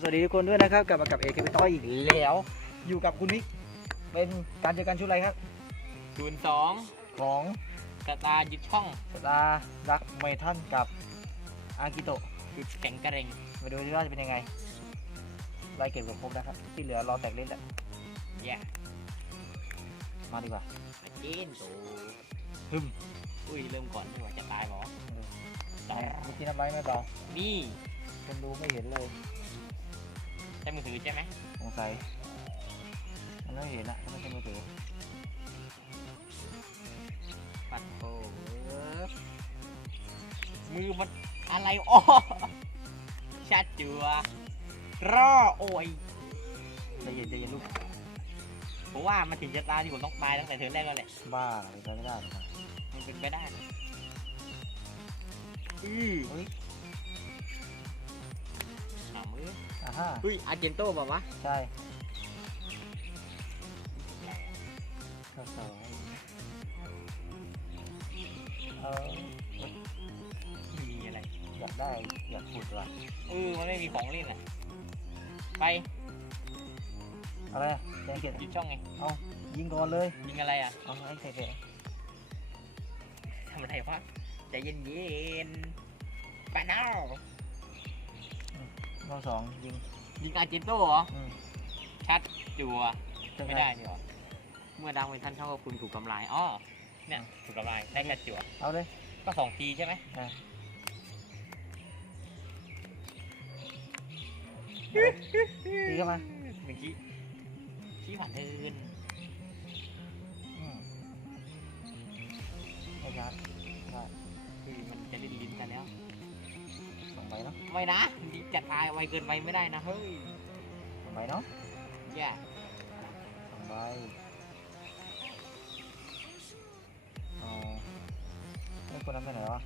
สวัสดีทุกคนด้วยนะครับกลับมากับเอเคปิตออีกแล้วอยู่กับคุณนิกเป็นการเจอกันชุดอะไรครับศูนย์สองของกระตายึดช่องสตาร์รักเมทันกับอากิโตะจุดแข็งกระเร็งมาดูที่ว่าจะเป็นยังไงไล่เก็บกับครบนะครับ ที่เหลือรอแตกเล่นแหละแย่มาดีกว่าอาเจนโตฮึมอุ้ยเริ่มก่อนดีกว่าจะตายหรอแหมเมื่อกี้น้ำไม้ไม่เบานี่คนดูไม่เห็นเลยใช้มือถือใช่ไหมสงสัยมันไม่เห็นอะถ้าไม่ใช่มือถือปัดโอ้มือมันอะไรอ๋อชัดจัวรอโอ้ยใจเย็นใจเย็นลูกผมว่ามันถึงจะตายที่ผมต้องตายตั้งแต่เทิร์นแรกแล้วแหละบ้าอะไรไปไม่ได้หรอกนะมันเป็นไปได้นะอือ มืออ่าฮะอุ้ยอาร์เจนโต้บอกว่าใช่ข้าวสารเออมีอะไรอยากได้อยากขุดว่ะเออมันไม่มีของเล่นอะ ไปอะไรอะแจงเกียรติยึดช่องไงยิงก่อนเลยยิงอะไรอะเอาไอ้ไข่แดงทำอะไรวะใจเย็นเย็นๆไปนาว รอบสองยิงยิงอาร์เจนโต้เหรอ อืมชัดจัวใช่ไม่ได้นี่หรอ เมื่อดังเป็นท่านเท่ากับคุณถูกทำลายอ๋อเนี่ยถูกทำลายได้แค่จัว เอาเลยก็สองทีใช่ไหมอะตีเข้ามาหนึ่งทีทีผ่านเทินอืมไม่ชัดได้คือมันจะเล่นลิ้นกันแล้ว สองใบเนาะไม่นะดีจะตายไวเกินไปไม่ได้นะเฮ้ยสองใบเนาะแย่สองใบเอาไอ้คนนั้นไปไหนวะ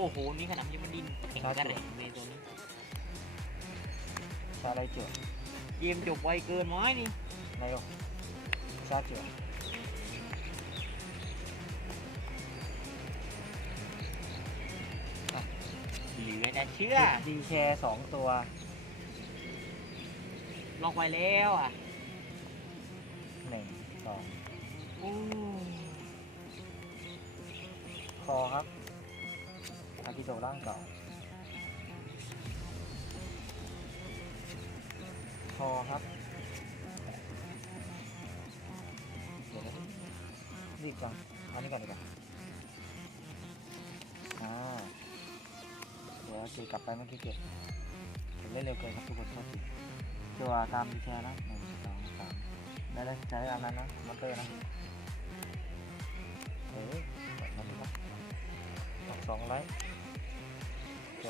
โอ้โห นี่ขนาดยังมันดินแข็งกระเร็งเลยตัวนี้ชาอะไรเจือเกมจบไวเกินไหมนี่นายกชาเจือเหลือแต่เชื่อดีแคร์สองตัว ล็อกไว้แล้วอะหนึ่งสองโอ้คอครับ อากิโตร่างเก่าคอครับเดี๋ยวนะรีบจังเอันนี้ก่อนดีกว่าอ่าเดี๋ยวเกกลับไปเมื่อกี้เก็บเล่นเร็วเกินครับทุกคนโทษทีตัวตามดีแชร์นะหนึ่งสองสามได้ได้วใช้อันนั้นนะมอเตอร์นะเฮ้ยแบบนั้นะสองไลท์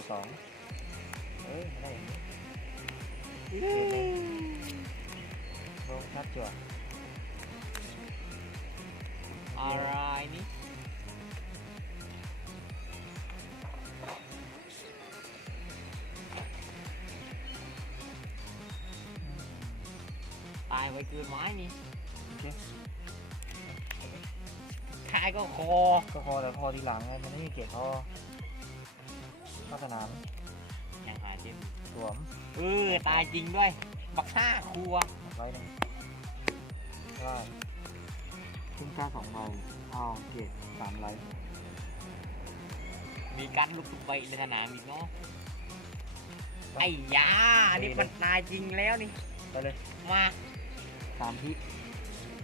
ตัวสองเอ้ยไม่ได้อย่างนี้เดี๋ยวหนึ่งลงชัดจั่วอะไรนี่ตายไวเกินไหมนี่โอเคคายก็คอ ก็พอแต่พอทีหลังไงมันไม่มีเกียรติพอเข้า สนามยังหาเจมสวมเออตายจริงด้วย บักห้าครัวไว้หนึ่งได้ขึ้นกล้าสองใบเอาเกียรติสามไลท์มีการลุกทุกใบในสนามอีกเนาะไอ้ยา นี่มันตายจริงแล้วนี่ ไปเลย มาสามพิ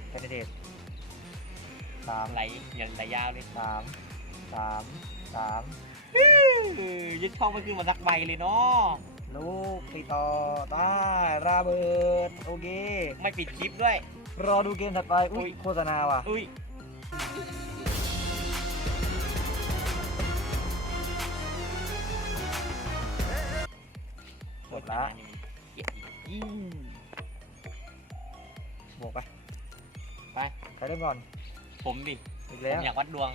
แคนดิเดตสามไหลอย่าไหลยาวเลยสามสามสามเออ ยึดช่องไม่ขึ้นมาสักใบเลยเนาะลูกติดต่อได้ระเบิด โอเค ไม่ปิดคลิปด้วย รอดูเกมถัดไป อุ้อุ๊ยยโฆษณาว่ะ อุ้ยหมดละเกลียดอีกบวกไป ไป ใครเริ่มก่อน ผมดิ อีกผแล้วมอยากวัดดวง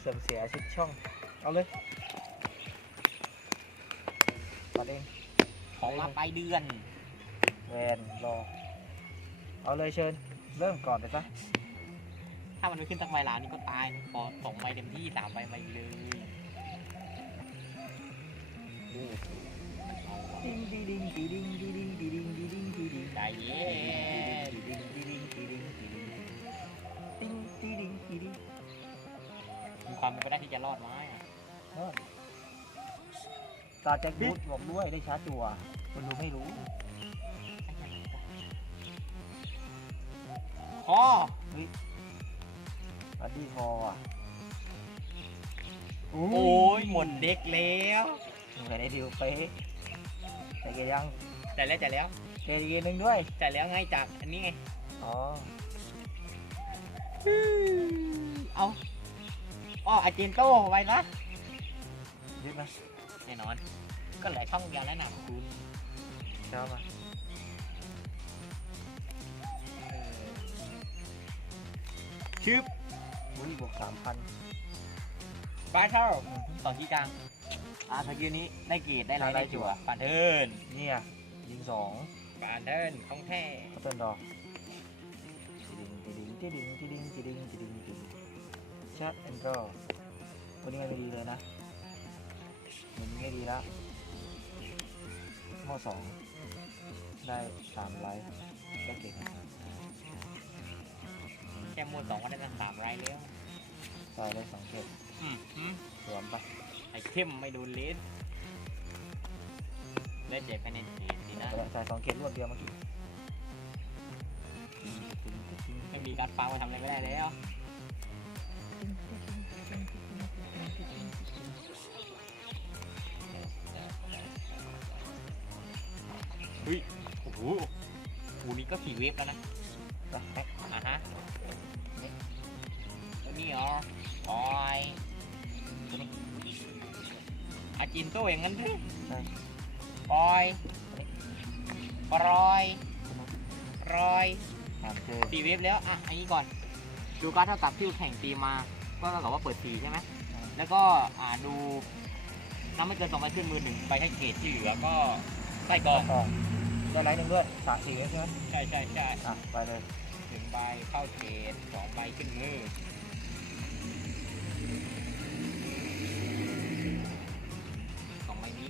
เสื่อมเสียชิดช่อง เอาเลย ปัดเองของมาไปลายเดือนแวนรอ เอาเลยเชิญ เริ่มก่อนเลยซะถ้ามันไม่ขึ้นสักใบหลานนี่ก็ตายนะพอสองใบเต็มที่สามใบมาเลยดูดิงดิดิงดิดิงดิดิงดิดิงดิดิงดิดิงใจเย็นดิดิงดิดิงดิดิงดิดิงดิงดิดิงดิดิงมีความเป็นไปได้ที่จะรอดไหม ตาแจ็คบูทบอกด้วยได้ชาร์จจัวคนดูไม่รู้คอบัดดี้คออะโอ้ยหมดเด็กแล้วเหมือนไอ้ดิวเป๊ะแต่แกยังจ่ายแล้วจ่ายแล้วเกยีหนึ่งด้วยจ่ายแล้วไงจากอันนี้ไงอ๋อเอาอ๋ออาเจนโต้ไว้นะยึดมา แน่นอน ก็เหลือช่องเดียวแล้วนะคุณเช้ามาเออชึบอุ้ยบวกสามพันบาร์เทิลสองที่กลางอ่าสกิลนี้ได้เกรดได้ไรได้จั่วปานเทิร์นเนี่ยยิงสองปานเทิร์นของแท้ก็เตินดอกติดิงติดิงติดิงติดิงติดิงติดิงชัดแอนด์รอคนนี้ไม่ดีเลยนะ เหมือนไม่ดีแล้วข้อสองได้สามไลท์ก็เก่งแค่มูลสองก็ได้ตั้งสามไรแล้วใส่ได้สองเข็มอืมอืมสวมไปไอ้เข้มไม่โดนเลสเล่นเจ็บคะแนนเกรดดีนะใส่สองเข็มรวดเดียวเมื่อกี้ไม่มีการฟังมาทำอะไรไม่ได้แล้ว ก็สี่เวฟแล้วนะไปแพ็คอะฮะนี่ตัวนี้เหรอปอยตัวนี้อาจินโต้อย่างนั้นหรือใช่ปอยปลอยปลอยตามเจอสี่เวฟแล้ว อะ อันนี้ก่อน ดูการ์ดเท่ากับที่แข่งตีมา ก็เท่ากับว่าเปิดสี่ใช่ไหม แล้วก็อ่าดูน้ำไม่เกินสองใบขึ้นมือหนึ่งใบให้เกตที่เหลือก็ใส่กล่องต่อได้ไลท์หนึ่งด้วยสามสี่ใช่ไหมใช่ใช่ใช่อะไปเลยหนึ่งใบเข้าเกตสองใบขึ้นมือสองใบนี้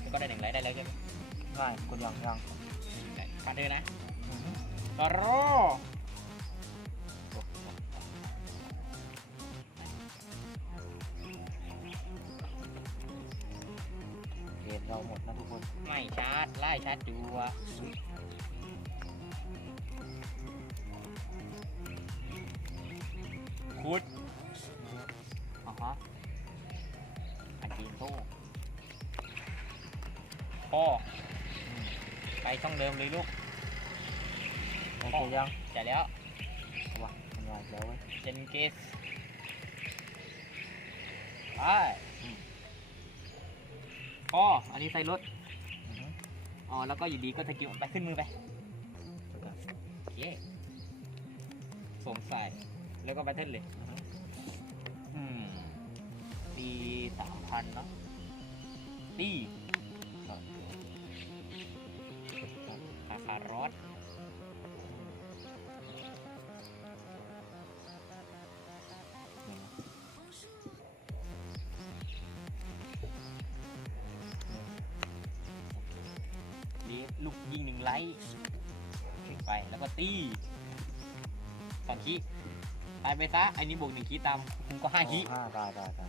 แล้วก็ได้หนึ่งไลท์ได้แล้วใช่ไหมง่ายกดยังยังผ่านเดินนะอือฮึตอโรเกมเราหมดนะทุกคน ไม่ชาร์จไล่ชาร์จจั วคุดอ๋อฮะอันจีนโต้พ่อไปช่องเดิมเลยลูก โอเคยังจ่ายแล้ววะมันง่ายแล้วเว้ยเจนเกสไปพ่ออันนี้ใส่รถอือฮึ อ๋อแล้วก็อยู่ดีก็สกิลไปขึ้นมือไปเยวก่อนโอเคสวมใส่แล้วก็แบตเทิลเลยอือฮึอืมตีสามพันเนาะตี ไลท์คลิกไปแล้วก็ตีสองคีตายไปซะไอ้นี่บวกหนึ่งคีตามคุณก็ห้าคีห้าได้ได้ได้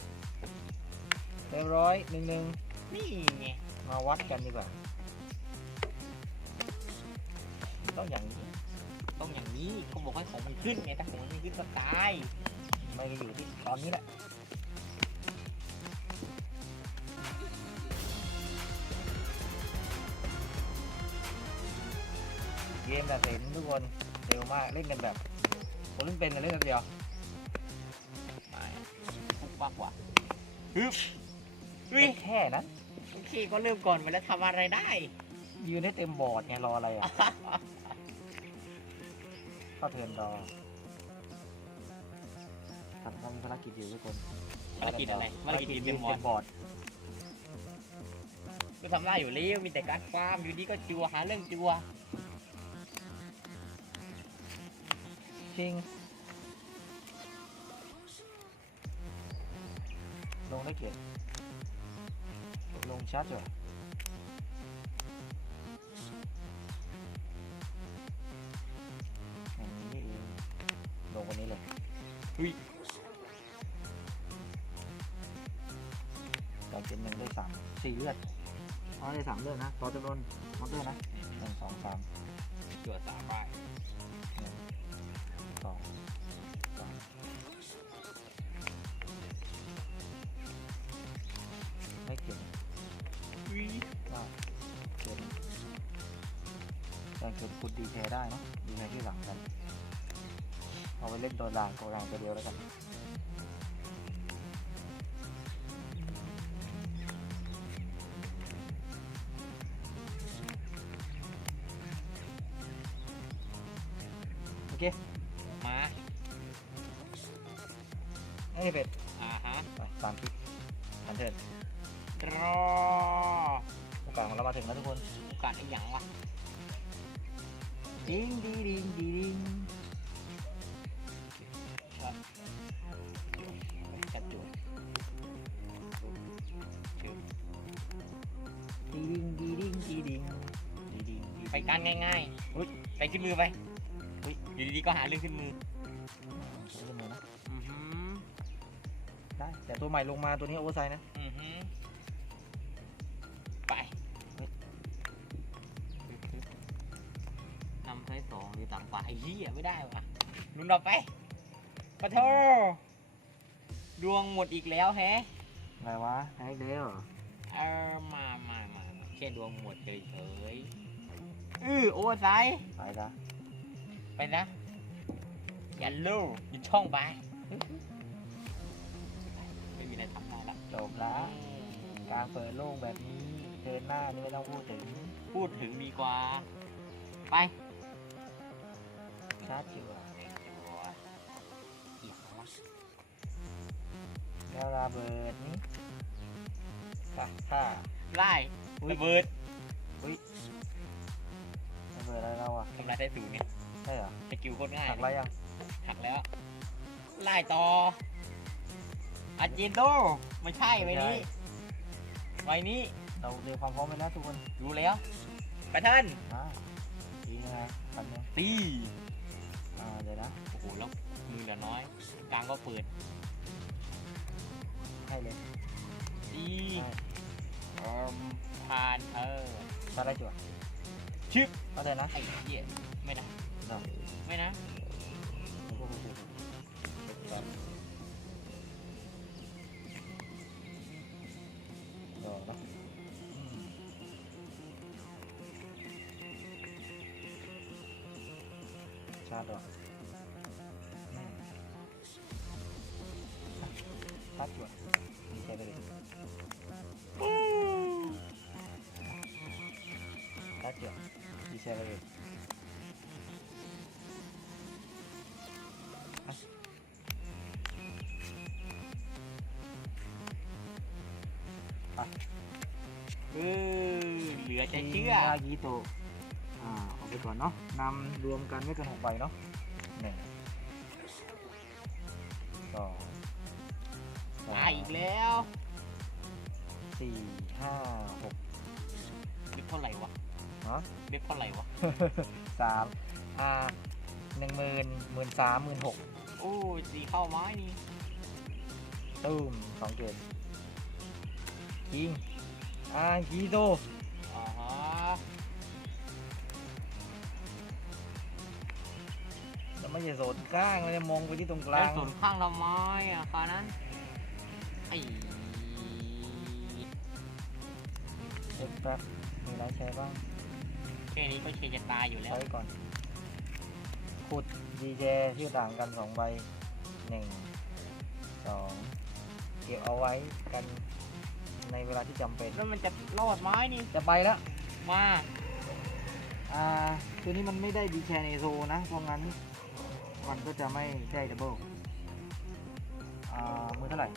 เรียบร้อยหนึ่งหนึ่งนี่ไงมาวัดกันดีกว่าต้องอย่างนี้ ต้องอย่างนี้ก็บอกให้ของมันขึ้นไงถ้าของมันไม่ขึ้นก็ตายไม่ได้อยู่ที่ตอนนี้แหละ มแบบเห็นทุกคนเร็วมากเล่นกันแบบผมเล่นเป็นแต่เล่นแบบเดียวไม่ปุ๊บปักว่ะฮึบอุ้ยแค่นั้นโอเคก็เริ่มก่อนไปแล้วทำอะไรได้ ยืนให้เต็มบอร์ดไงรออะไรอะเข้าเทิร์นรอทำทำภารกิจอยู่ทุกคนภารกิจอะไรภารกิจยืเต็นมเต็มบบออร์ร์ดดก็ทำได้อยู่แล้วมีแต่การฟาร์มอยู่ดีก็จัวหาเรื่องจัว จริง ลงได้เกียรติลงชัดจ้ะอย่างนี้นี่เองลงวันนี้เลยอุ้ยเราเป็นหนึ่งได้สามสี่เลือดอ๋อได้สามเลือดนะต่อจำนวนมอนเตอร์นะหนึ่งสองสามจัวสามใบ สองสามไม่เก่งอุ้ยว่าเก่งยังเกิดขุดดีแคได้เนอะดีแคที่หลังกันเอาไปเล่นตัวล่างตัวล่างตัวเดียวแล้วกันโอเค ให้เป็ดอ่าฮะไปตามคลิปอันเถิดรอโอกาสของเรามาถึงแล้วทุกคนโอกาสไอ้หยังวะดิงดีดิงดีดิงจับจัวชื่อดีดิงดีดิงดีดิงดีดิงดีดิงไปการง่ายๆอุ้ยไปขึ้นมือไปอุ้ยอยู่ดีๆก็หาเรื่องขึ้นมือ ได้ แต่ตัวใหม่ลงมาตัวนี้โอเวอร์ไซส์นะอือหือไปนำไซส์สองหรือต่ำกว่าไอ้เหี้ยไม่ได้ว่ะนุ่นเราไปปะโทดวงหมดอีกแล้วแฮะอะไรวะแฮกเดลเออมามามามาแค่ดวงหมดเฉยเฉยๆอือโอเวอร์ไซส์ไปละไปนะอย่าลูอยู่ช่องไป จบละการเปิดโล่งแบบนี้เดินหน้านี่ไม่ต้องพูดถึงพูดถึงดีกว่า ไปชาร์จจิ๋วอะอีกแล้ววะแล้วระเบิดนี้ค่ะค่ะไล่ระเบิดระเบิดอะไรเราอะทำลายได้ศูนย์เนี่ยใช่เหรอสกิลโคตรง่ายหักไรยังหักแล้วไล่ต่อ อาจินโดไม่ใช่ไว้นี้ไว้นี้เราเตรียมความพร้อมไปแล้วทุกคนรู้แล้วไปท่านอ่ายิงยังไงทันยังตีอ่าเดี๋ยวนะโอ้โหแล้วมือเหลือน้อย กลางก็เปิดให้เลยตีให้เอิ่มผ่านเธอชาร์จได้จั่วชึบเอาเถอะนะไอ้เหี้ยไม่นะได้ไม่นะ ชาร์จจั่วดีใจไปเลยชาร์จจั่วดีใจไปเลยเออเหลือจะเชื่อยากิโตะอ่าเอาไปก่อนเนาะนำรวมกันไม่เกินหกใบเนาะหนึ่งาตายมอีกแล้วสี่ห้าหกเล็กเท่าไหร่วะฮะเล็กเท่าไหร่วะสามอ่าหนึ่งหมื่นหมื่นสามหมื่นหกโอ้ยสีเข้าไม้นี่ตุ้มสองเกมยิงอ่ากิโตะอ่าฮะแล้วไม่ใช่โซนกลางเลยมองไปที่ตรงกแล้ลาวงส่วนข้างละไม้อะคานั้น ไอ้เช็คแป๊บมีอะไรใช้บ้างแค่นี้ก็เชียร์จะตายอยู่แล้ว ใช้ก่อน ขุดดีเจที่ต่างกันสองใบหนึ่งสองเก็บเอาไว้กันในเวลาที่จำเป็น แล้วมันจะรอดไม้นี่ จะไปแล้ว มา อ่า ตัวนี้มันไม่ได้ดีแคในโซนะ เพราะงั้น มันก็จะไม่ได้ดับเบิลอ่า มือเท่าไหร่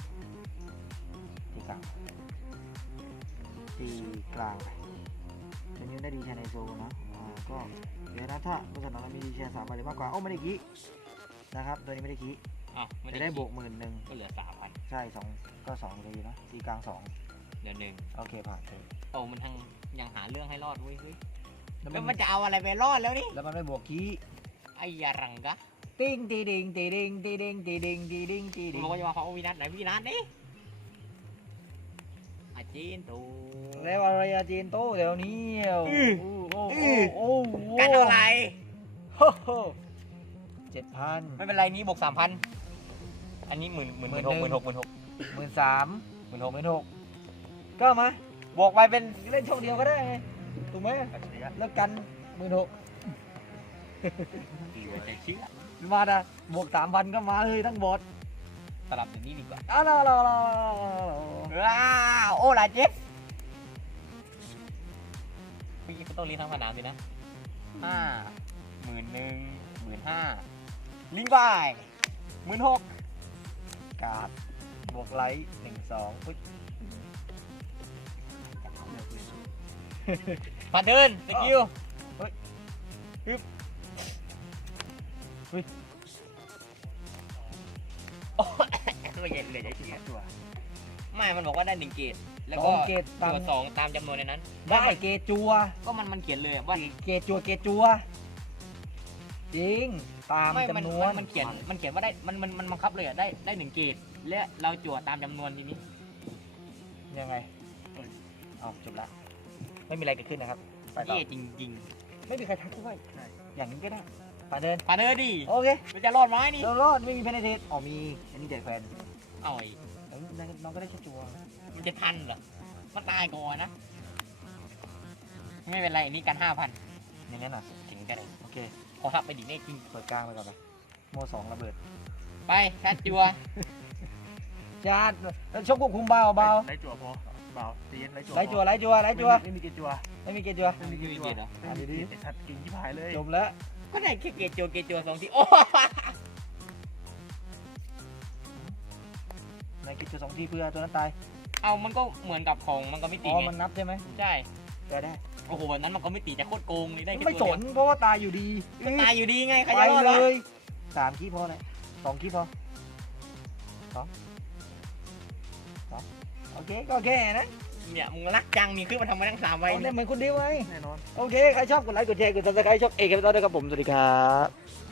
ตีกลางไปเป็นยืนได้ดีแชร์ในโซนนะอ่าก็เดี๋ยวนะถ้าบริษัทเรามีดีแชร์สามใบหรือมากกว่าโอ้ไม่ได้กี้นะครับตัวนี้ไม่ได้กี้อ้าวไม่จะได้ได้บวกหมื่นหนึ่งก็เหลือสามพันใช่สองก็สองเลยนะตีกลางสองเดี๋ยวหนึ่งโอเคผ่านเลยโอ้มันทางยังหาเรื่องให้รอดเว้ยเฮ้ยแล้วแล้วมัมันนจะเอาอะไรไปรอดแล้วนี่แล้วมันไม่บวกกี้ไอ้ยารังกะติ้งตีดิงตีดิงตีดิงตีดิงตีดิงตีดิมันงก็จะมาขอวินัทไหนวินัทนี่อา จีนตูแล้วอะไรอะจีนโต้เดี๋ยวนี้โอ้โหโอ้โหโอ้โหกันเท่าไหร่เจ็ดพันไม่เป็นไรนี่บวกสามพันอันนี้หมื่นหมื่นหมื่นหกหมื่นหกหมื่นหกหมื่นสามหมื่นหกหมื่นหกก็มาบวกไปเป็นเล่นช่องเดียวก็ได้ไงถูกไหมแล้วกันหมื่นหกดีไว้ใจเชื่อมาดะบวกสามพันก็มาเลยทั้งบอด สลับอย่างนี้ดีกว่าอ้าวเราเราเราว้าวโอ้ลาเจฟพี่ก็ต้องเลี้ยงทั้งสนามสินะห้าหมื่นหนึ่งหมื่นห้าลิงก์ไปหมื่นหกการ์ดบวกไลท์หนึ่งสองอุ๊ยผ่านเทิร์นสกิลเฮ้ยฮึบเฮ้ยโอ้ ไม่เย็นเลยใจเชื่อตัว ไม่ มันบอกว่าได้หนึ่งเกตแล้วสก็องเกตตาม ตัวสองตามจำนวนในนั้นได้เกรดจัว ก็มันมันเขียนเลยอะว่าเกรดจัวเกรดจัว จริง ตามไม่มันจำนวนมันมันเขียนมันเขียนว่าได้มันมันมันบังคับเลยอะได้ได้หนึ่งเกตและเราจั่วตามจำนวนทีนี้ ยังไงเอาจบละ ไม่มีอะไรเกิดขึ้นนะครับ ไปต่อ เย่จริงไม่มีใครทักด้วยอย่างนี้ก็ได้ผ่านเดินๆผ่านเทิร์นดิโอเค มันจะรอดไหมนี่เรารอดไม่มีเพนเทสอ๋อมี อันนี้แจกแฟน เอาไอ้เอ้ยน้องก็ได้แค่จัวมันจะทันเหรอมันตายก่อนนะ ไม่เป็นไรอันนี้กันห้าพันอย่างนั้นอะถึงกันเลยโอเคขอทับไปดิเน่จริงเปิดกลางไปก่อนไปโมสองระเบิด ไปชาร์จจัวจาดแล้วชกควบคุมเบาเบาไล่จั่วพอเบาตีเย็นไล่จั่วไล่จัวไล่จัวไล่จัวไม่มีกี่จั่วไม่มีเกรดจัวไม่มีเกตเหรอไม่มีกี่ไอ้สัตว์กิ่งที่พายเลยจบแล้วก็ได้แค่เกตจัวเกตจัวสองทีโอ้ ในเกรดจัวสองทีเพื่อตัวนั้นตายเอามันก็เหมือนกับของมันก็ไม่ตีอ๋อไงมันนับใช่ไหมใช่ได้ได้โอ้โหแบบนั้นมันก็ไม่ตีแต่โคตรโกงเลยได้แค่ไม่สตัวนเดียวเพราะว่าตายอยู่ดีก็ตายอยู่ดีไงใครไปจะรอดเลวะยสามคีพอเลยสองคีพอสองสองโอเคก็โอเคนะเนี่ยมึงรักจังมีขึ้นมาทำไมตั้งสามใบเอาได้เหมือนคนเดียวไงแน่นอน โอเค ใครชอบกดไลค์กดแชร์กดซับสไครต์ช่องเอกกับเราด้วยครับผม สวัสดีครับ